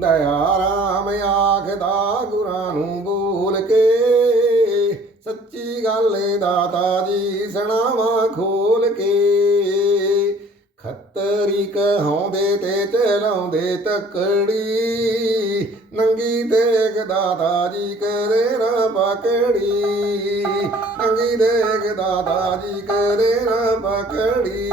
ਦਇਆ ਰਾਮ ਆਖਦਾ ਗੁਰਾਂ ਨੂੰ ਬੋਲ ਕੇ। ਸੱਚੀ ਗੱਲ ਦਾਤਾ ਜੀ ਸੁਣਾਵਾ ਖੋਲ ਕੇ। ਖੱਤਰੀ ਕਹਾਉਂਦੇ ਤੇ ਚਲਾਉਂਦੇ ਤਕੜੀ। ਨੰਗੀ ਦੇਖ ਦਾਦਾ ਜੀ ਕਰੇ ਨਾ ਪਕੜੀ। ਨੰਗੀ ਦੇਖ ਦਾਦਾ ਜੀ ਕਰੇ ਨਾ ਪਕੜੀ।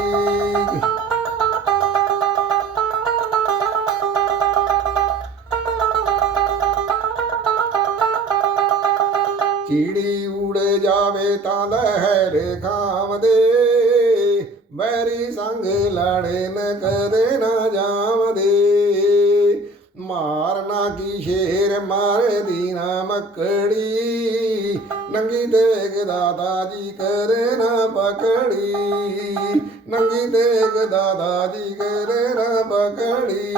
ਚੀੜੀ ਉੜ ਜਾਵੇ ਤਾਂ ਲਹਿਰ ਖਾਵਦੇ। ਮੈਰੀ ਸੰਗ ਲੜੇ ਨ ਕਦੇ ਨਾ ਜਾਵਦੇ। ਮਾਰਨਾ ਕੀ ਸ਼ੇਰ ਮਾਰਦੀ ਨਾ ਮੱਕੜੀ। ਨੰਗੀ ਦੇਗ ਦਾਦਾ ਜੀ ਕਰੇ ਨਾ ਪਕੜੀ। ਨੰਗੀ ਦੇਗ ਦਾਦਾ ਜੀ ਕਰੇ ਨਾ ਪਕੜੀ।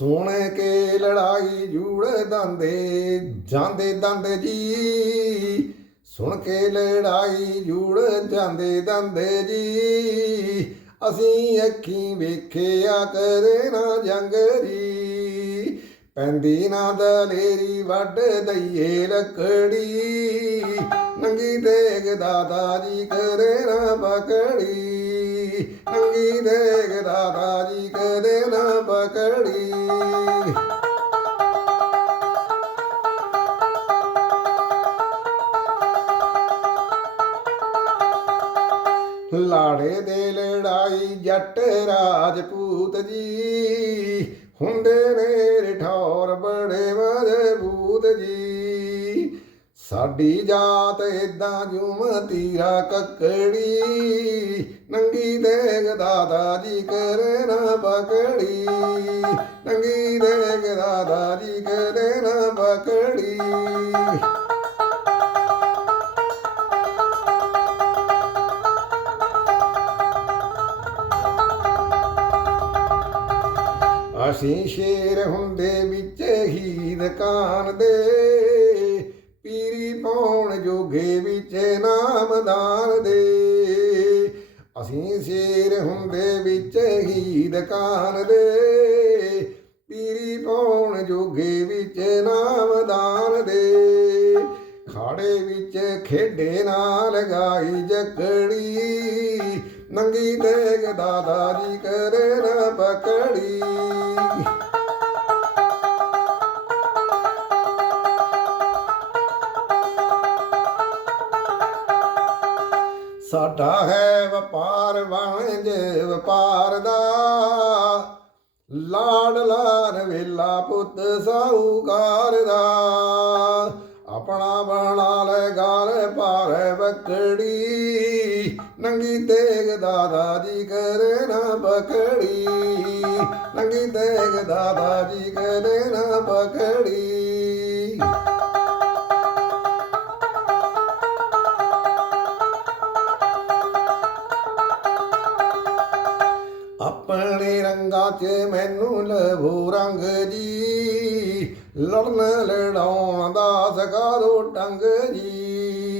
ਸੁਣ ਕੇ ਲੜਾਈ ਜੂੜ ਦੰਦੇ, ਜਾਂਦੇ ਦੰਦ ਜੀ। ਸੁਣ ਕੇ ਲੜਾਈ ਜੂੜ ਜਾਂਦੇ ਦੰਦ ਜੀ। ਅਸੀਂ ਅੱਖੀਂ ਵੇਖਿਆ ਕਰੇ ਨਾ ਜੰਗ ਜੀ। ਪੈਂਦੀ ਨਾ ਦਲੇਰੀ, ਵੱਢ ਦਈਏ ਲੱਕੜੀ। ਨੰਗੀ ਦੇਗ ਦਾਦਾ ਜੀ ਕਰੇ ਨਾ ਪਕੜੀ। ਨੰਗੀ ਦੇਗ ਦਾਦਾ ਜੀ ਕਦੇ ਨਾ ਪਕੜੀ। ਲਾੜੇ ਦੇ ਲੜਾਈ ਜੱਟ ਰਾਜਪੂਤ ਜੀ। ਹੁੰਦੇ ਨੇ ਰਿਠੌਰ ਬੜੇ ਮਜ਼ਬੂਤ ਜੀ। ਸਾਡੀ ਜਾਤ ਏਦਾਂ ਜੂਮ ਤੀਰਾ ਕੱਕੜੀ। ਨੰਗੀ ਦੇਗ ਦਾਦਾ ਜੀ ਕਰੇ ਨਾ ਪਕੜੀ। ਨੰਗੀ ਦੇਗ ਦਾਦਾ ਜੀ ਕਰੇ ਨਾ ਪਕੜੀ। ਅਸੀਂ ਸ਼ੇਰ ਹੁੰਦੇ ਵਿੱਚ ਹੀ ਦੁਕਾਨ ਦੇ। ਪੀਰੀ ਪਾਉਣ ਜੋਗੇ ਵਿੱਚ ਨਾਮਦਾਨ ਦੇ। ਅਸੀਂ ਸ਼ੇਰ ਹੁੰਦੇ ਵਿੱਚ ਹੀ ਦੁਕਾਨ ਦੇ। ਪੀਰੀ ਪਾਉਣ ਜੋਗੇ ਵਿੱਚ ਨਾਮਦਾਨ ਦੇ। ਖਾੜੇ ਵਿੱਚ ਖੇਡੇ ਨਾਲ ਲਗਾਈ ਜਕੜੀ ਨੰਗੀ ਦੇਗ ਦਾਦਾ ਜੀ ਕਰੇ ਨਾ ਪਕੜੀ। ਸਾਡਾ ਹੈ ਵਪਾਰ ਵਣਜ ਵਪਾਰ ਦਾ। ਲਾਡਲਾ ਰਵੇਲਾ ਪੁੱਤ ਸਾਹੂਕਾਰ ਦਾ। ਆਪਣਾ ਬਣਾ ਲੈ ਗਾਲ ਭਾਰੇ ਬੱਕੜੀ। ਨੰਗੀ ਤੇਗ ਦਾਦਾ ਜੀ ਕਰੇ ਨਾ ਪਕੜੀ ਨੰਗੀ ਤੇਗ ਦਾਦਾ ਜੀ ਕਰੇ ਨਾ ਪਕੜੀ ਆਪਣੇ ਰੰਗਾਂ 'ਚ ਮੈਨੂੰ ਲਵੋ ਰੰਗ ਜੀ। ਲੜਨ ਲੜਾਉਣ ਦਾ ਸਕਾਰੋ ਟੰਗ ਜੀ।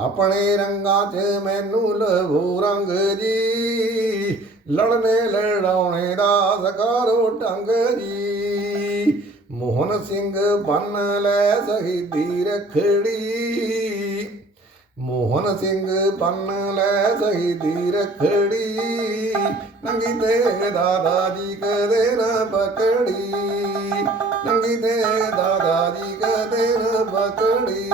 ਆਪਣੇ ਰੰਗਾਂ 'ਚ ਮੈਨੂੰ ਲਵੋ ਰੰਗ ਜੀ। ਲੜਨੇ ਲੜਾਉਣੇ ਦਾ ਸਕਾਰੋ ਟੰਗ ਜੀ। ਮੋਹਨ ਸਿੰਘ ਬੰਨ ਲੈ ਸ਼ਹੀਦੀ ਰਖੜੀ। ਮੋਹਨ ਸਿੰਘ ਪੰਨ ਲੈ ਸ਼ਹੀਦੀ ਰਖੜੀ। ਨੰਗੀ ਤੇ ਦਾਦਾ ਜੀ ਕਦੇ ਨਾ ਪਕੜੀ। ਨੰਗੀ ਤੇ ਦਾਦਾ ਜੀ ਕਦੇ ਨਾ ਪਕੜੀ।